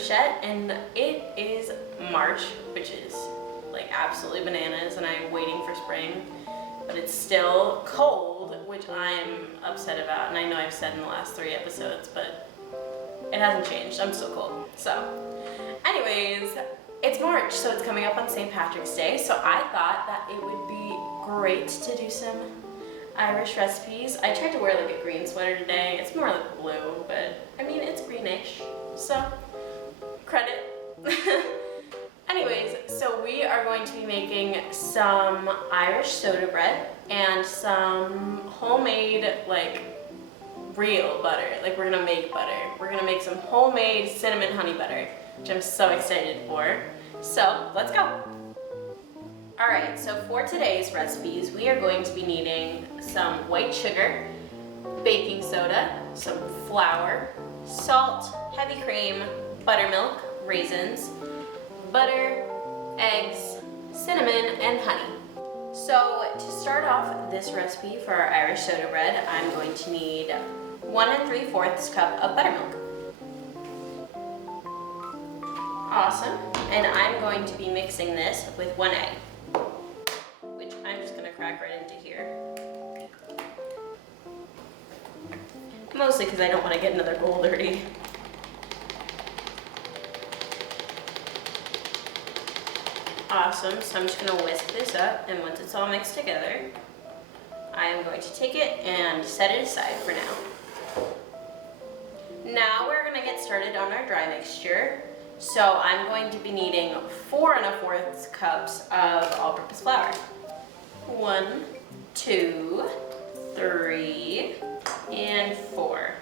bruschetta, and it is March, which is like absolutely bananas, and I'm waiting for spring, but it's still cold, which I'm upset about, and I know I've said in the last 3 episodes, but it hasn't changed. I'm still cold. So anyways, it's March, so it's coming up on St. Patrick's Day, so I thought that it would be great to do some Irish recipes. I tried to wear like a green sweater today. It's more like blue, but I mean, it's greenish, so credit. Anyways, so we are going to be making some Irish soda bread and some homemade, like, real butter. Like, we're gonna make butter. We're gonna make some homemade cinnamon honey butter, which I'm so excited for. So, let's go. Alright, so for today's recipes, we are going to be needing some white sugar, baking soda, some flour, salt, heavy cream, buttermilk, raisins, butter, eggs, cinnamon, and honey. So to start off this recipe for our Irish soda bread, I'm going to need 1 3/4 cup of buttermilk. Awesome. And I'm going to be mixing this with 1 egg, which I'm just gonna crack right into here. Mostly because I don't want to get another bowl dirty. Awesome, so I'm just gonna whisk this up, and once it's all mixed together, I am going to take it and set it aside for now. Now we're gonna get started on our dry mixture. So I'm going to be needing 4 1/4 cups of all-purpose flour. 1, 2, 3, and 4.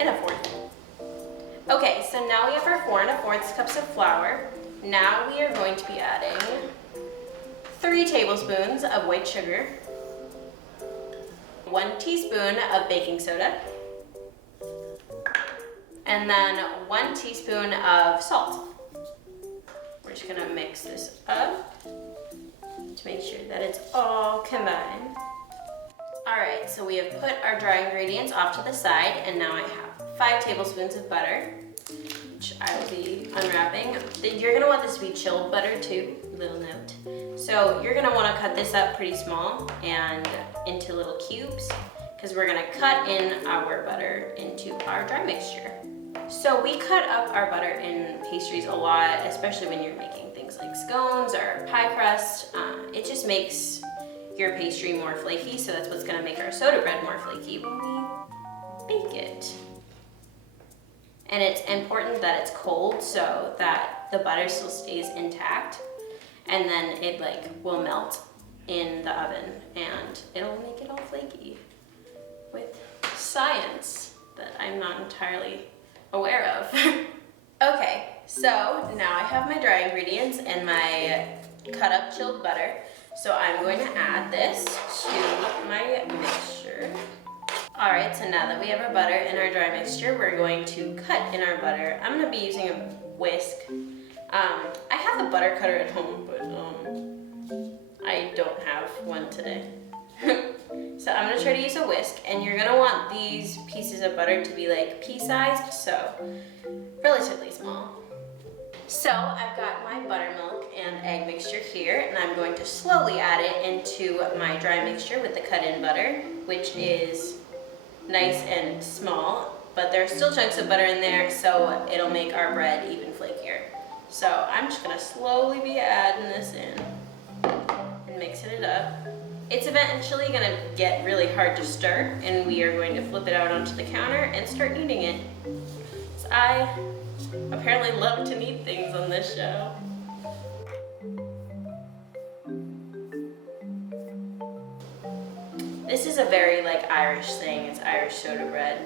And a 4th. Okay, so now we have our 4 1/4 cups of flour. Now we are going to be adding 3 tablespoons of white sugar, 1 teaspoon of baking soda, and then 1 teaspoon of salt. We're just gonna mix this up to make sure that it's all combined. All right, so we have put our dry ingredients off to the side, and now I have 5 tablespoons of butter, which I will be unwrapping. You're gonna want this to be chilled butter too, little note. So you're gonna wanna cut this up pretty small and into little cubes, because we're gonna cut in our butter into our dry mixture. So we cut up our butter in pastries a lot, especially when you're making things like scones or pie crust. It just makes your pastry more flaky, so that's what's gonna make our soda bread more flaky when we bake it. And it's important that it's cold so that the butter still stays intact, and then it like will melt in the oven and it'll make it all flaky with science that I'm not entirely aware of. Okay, so now I have my dry ingredients and my cut up chilled butter. So I'm going to add this to my mixture. All right, so now that we have our butter and our dry mixture, we're going to cut in our butter. I'm gonna be using a whisk. I have the butter cutter at home, but I don't have one today. So I'm gonna try to use a whisk, and you're gonna want these pieces of butter to be like pea-sized, so relatively small. So I've got my buttermilk and egg mixture here, and I'm going to slowly add it into my dry mixture with the cut-in butter, which is nice and small, but there are still chunks of butter in there, so it'll make our bread even flakier. So I'm just gonna slowly be adding this in and mixing it up. It's eventually gonna get really hard to stir, and we are going to flip it out onto the counter and start kneading it. So I apparently love to knead things on this show. This is a very like Irish thing. It's Irish soda bread.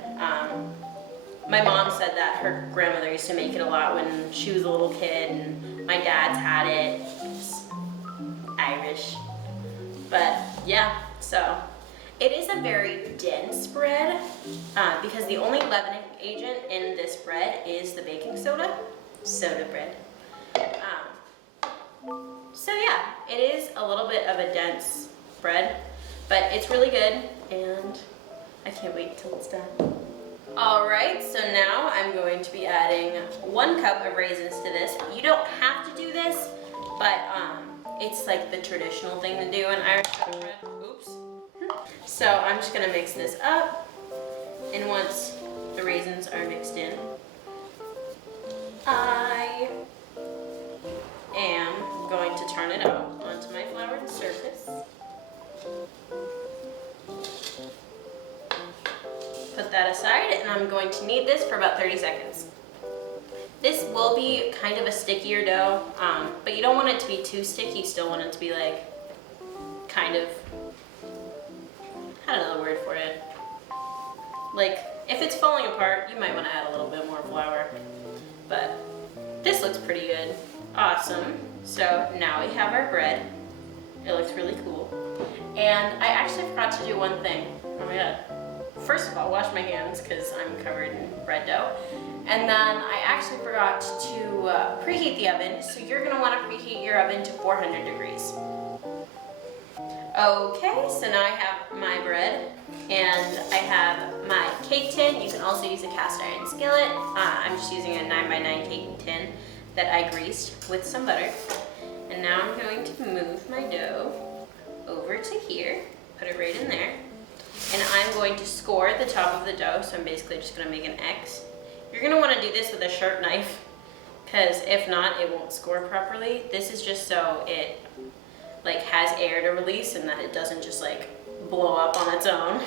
My mom said that her grandmother used to make it a lot when she was a little kid, and my dad's had it. It's Irish. But yeah, so it is a very dense bread because the only leavening agent in this bread is the baking soda. Soda bread. So yeah, it is a little bit of a dense bread, but it's really good, and I can't wait till it's done. All right, so now I'm going to be adding 1 cup of raisins to this. You don't have to do this, but it's like the traditional thing to do in Irish bread. Oops. So I'm just gonna mix this up, and once the raisins are mixed in, I am going to turn it out onto my floured surface. Put that aside, and I'm going to knead this for about 30 seconds. This will be kind of a stickier dough, but you don't want it to be too sticky. You still want it to be like, kind of, I don't know the word for it. Like, if it's falling apart, you might want to add a little bit more flour. But this looks pretty good. Awesome. So now we have our bread. It looks really cool. And I actually forgot to do one thing. Oh my god. First of all, wash my hands because I'm covered in bread dough. And then I actually forgot to preheat the oven. So you're gonna wanna preheat your oven to 400 degrees. Okay, so now I have my bread and I have my cake tin. You can also use a cast iron skillet. I'm just using a 9x9 cake tin that I greased with some butter. And now I'm going to move my dough over to here, put it right in there. And I'm going to score the top of the dough, so I'm basically just gonna make an X. You're gonna wanna do this with a sharp knife, because if not, it won't score properly. This is just so it like has air to release and that it doesn't just like blow up on its own.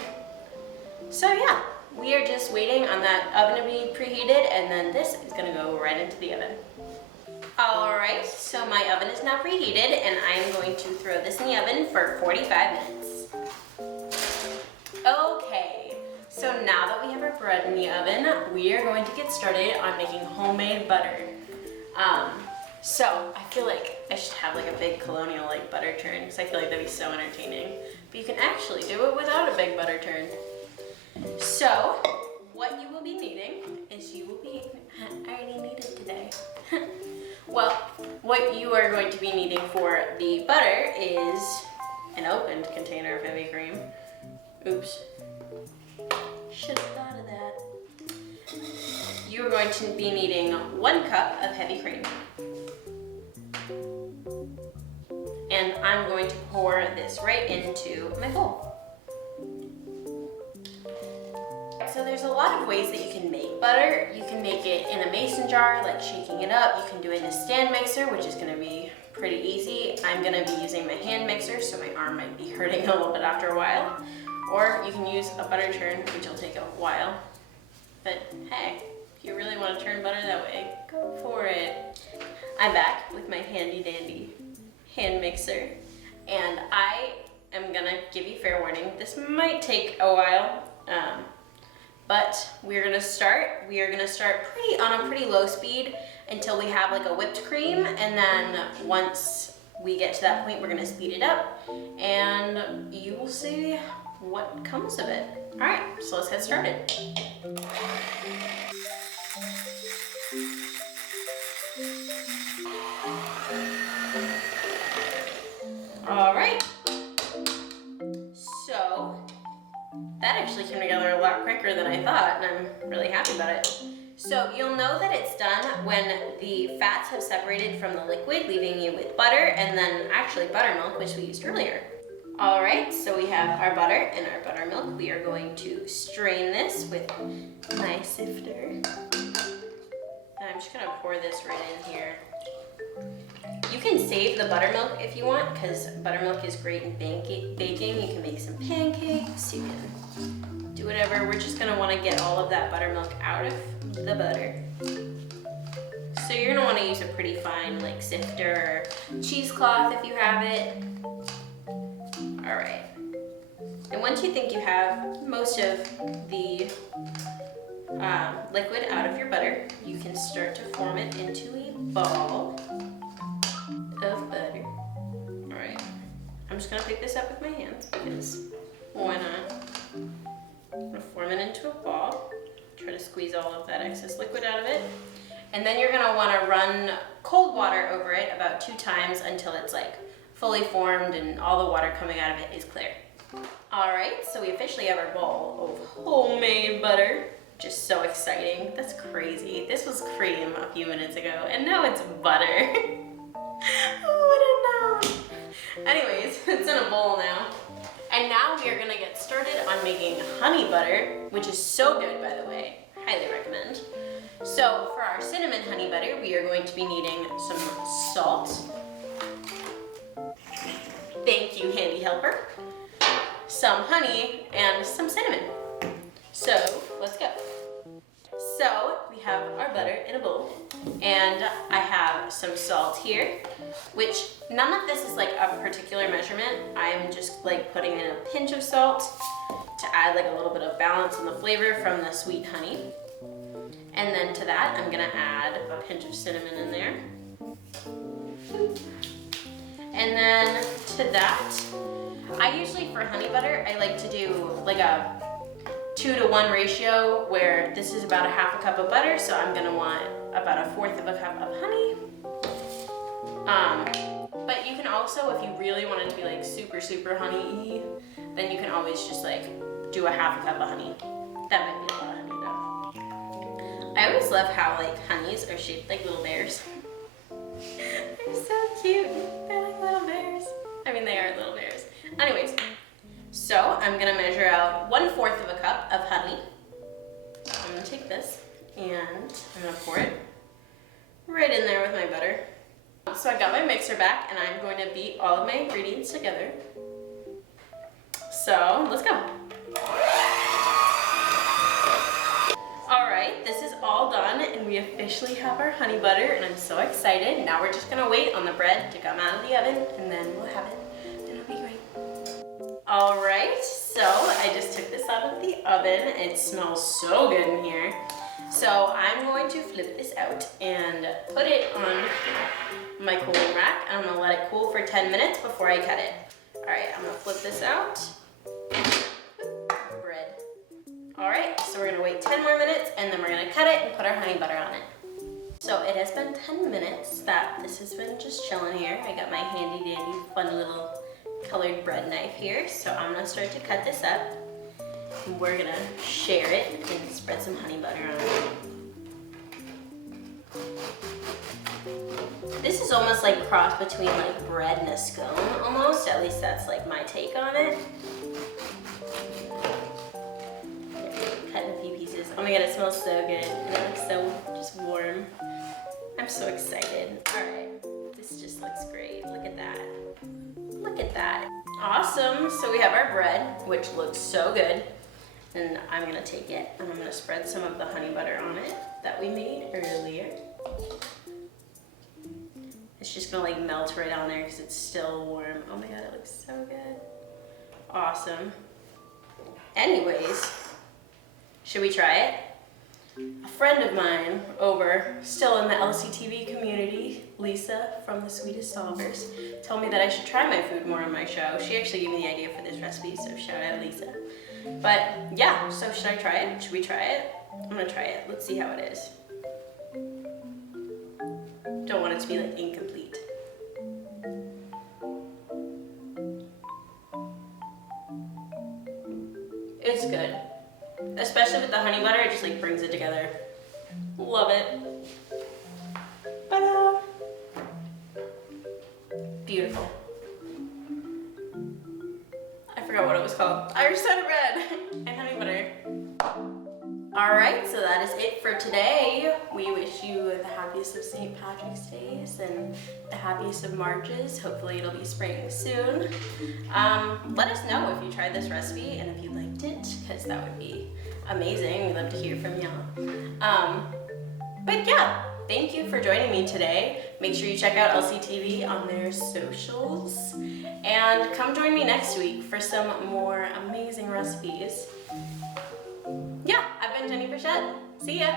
So yeah, we are just waiting on that oven to be preheated, and then this is gonna go right into the oven. All right, so my oven is now preheated, and I am going to throw this in the oven for 45 minutes. Okay, so now that we have our bread in the oven, we are going to get started on making homemade butter. So I feel like I should have like a big colonial like butter churn, because I feel like that'd be so entertaining. But you can actually do it without a big butter churn. So what you will be needing is I already needed today. Well, what you are going to be needing for the butter is an opened container of heavy cream. Oops. Should have thought of that. You are going to be needing 1 cup of heavy cream. And I'm going to pour this right into my bowl. So there's a lot of ways that you can make butter. You can make it in a mason jar, like shaking it up. You can do it in a stand mixer, which is gonna be pretty easy. I'm gonna be using my hand mixer, so my arm might be hurting a little bit after a while. Or you can use a butter churn, which will take a while. But hey, if you really want to churn butter that way, go for it. I'm back with my handy dandy hand mixer, and I am gonna give you fair warning. This might take a while, but we are gonna start on a pretty low speed until we have like a whipped cream, and then once we get to that point, we're gonna speed it up, and you will see what comes of it. All right, so let's get started. All right, so that actually came together a lot quicker than I thought, and I'm really happy about it. So you'll know that it's done when the fats have separated from the liquid, leaving you with butter, and then actually buttermilk, which we used earlier. All right, so we have our butter and our buttermilk. We are going to strain this with my sifter. And I'm just gonna pour this right in here. You can save the buttermilk if you want, because buttermilk is great in baking. You can make some pancakes, you can do whatever. We're just gonna wanna get all of that buttermilk out of the butter. So you're gonna wanna use a pretty fine like sifter or cheesecloth if you have it. All right, and once you think you have most of the liquid out of your butter, you can start to form it into a ball of butter. All right, I'm just gonna pick this up with my hands because why not? I'm gonna form it into a ball, try to squeeze all of that excess liquid out of it, and then you're gonna wanna run cold water over it about 2 times until it's like fully formed and all the water coming out of it is clear. All right, so we officially have our bowl of homemade butter. which is so exciting. That's crazy. This was cream a few minutes ago, and now it's butter. Who would have known? Anyways, it's in a bowl now. And now we are gonna get started on making honey butter, which is so good, by the way. Highly recommend. So for our cinnamon honey butter, we are going to be needing some salt. Thank you, handy helper. Some honey and some cinnamon. So let's go. So we have our butter in a bowl, and I have some salt here, which none of this is like a particular measurement. I'm just like putting in a pinch of salt to add like a little bit of balance in the flavor from the sweet honey. And then to that, I'm gonna add a pinch of cinnamon in there. And then to that, I usually for honey butter, I like to do like a 2-to-1 ratio where this is about a half a cup of butter, so I'm gonna want about a fourth of a cup of honey. But you can also, if you really want it to be like super, super honey-y, then you can always just like do a half a cup of honey. That might be a lot of honey though. I always love how like honeys are shaped like little bears. They're so cute. They're like little bears. I mean, they are little bears. Anyways, so I'm gonna measure out 1/4 of a cup of honey. I'm gonna take this and I'm gonna pour it right in there with my butter. So I got my mixer back and I'm going to beat all of my ingredients together. So let's go. All right, this is all done and we officially have our honey butter and I'm so excited. Now we're just gonna wait on the bread to come out of the oven and then we'll have it and it'll be great. All right, so I just took this out of the oven. It smells so good in here. So I'm going to flip this out and put it on my cooling rack. I'm gonna let it cool for 10 minutes before I cut it. All right, I'm gonna flip this out. Bread. All right, so we're gonna wait 10 more minutes and then we're gonna cut it and put our honey butter on it. So it has been 10 minutes that this has been just chilling here. I got my handy dandy fun little colored bread knife here. So I'm gonna start to cut this up. And we're gonna share it and spread some honey butter on it. This is almost like cross between like bread and a scone almost. At least that's like my take on it. Cut in a few pieces. Oh my god, it smells so good. And it looks so just warm. I'm so excited. All right, this just looks great. Look at that. Look at that. Awesome. So we have our bread, which looks so good. And I'm gonna take it and I'm gonna spread some of the honey butter on it that we made earlier. It's just gonna like melt right on there because it's still warm. Oh my god, it looks so good. Awesome. Anyways, should we try it? A friend of mine over, still in the LCTV community, Lisa from The Sweetest Solvers, told me that I should try my food more on my show. She actually gave me the idea for this recipe, so shout out Lisa. But yeah, so should I try it? Should we try it? I'm gonna try it. Let's see how it is. Don't want it to be like incomplete. It's good. Especially with the honey butter, it just like brings it together. Love it. Ta-da! Beautiful. I forgot what it was called. Irish soda bread and honey butter. All right, so that is it for today. We wish you the happiest of St. Patrick's Days and the happiest of Marches. Hopefully it'll be spring soon. Let us know if you tried this recipe and if you liked it, because that would be amazing. We'd love to hear from y'all. But yeah, thank you for joining me today. Make sure you check out LCTV on their socials and come join me next week for some more amazing recipes. Yeah, I've been Jenny Burchett. See ya.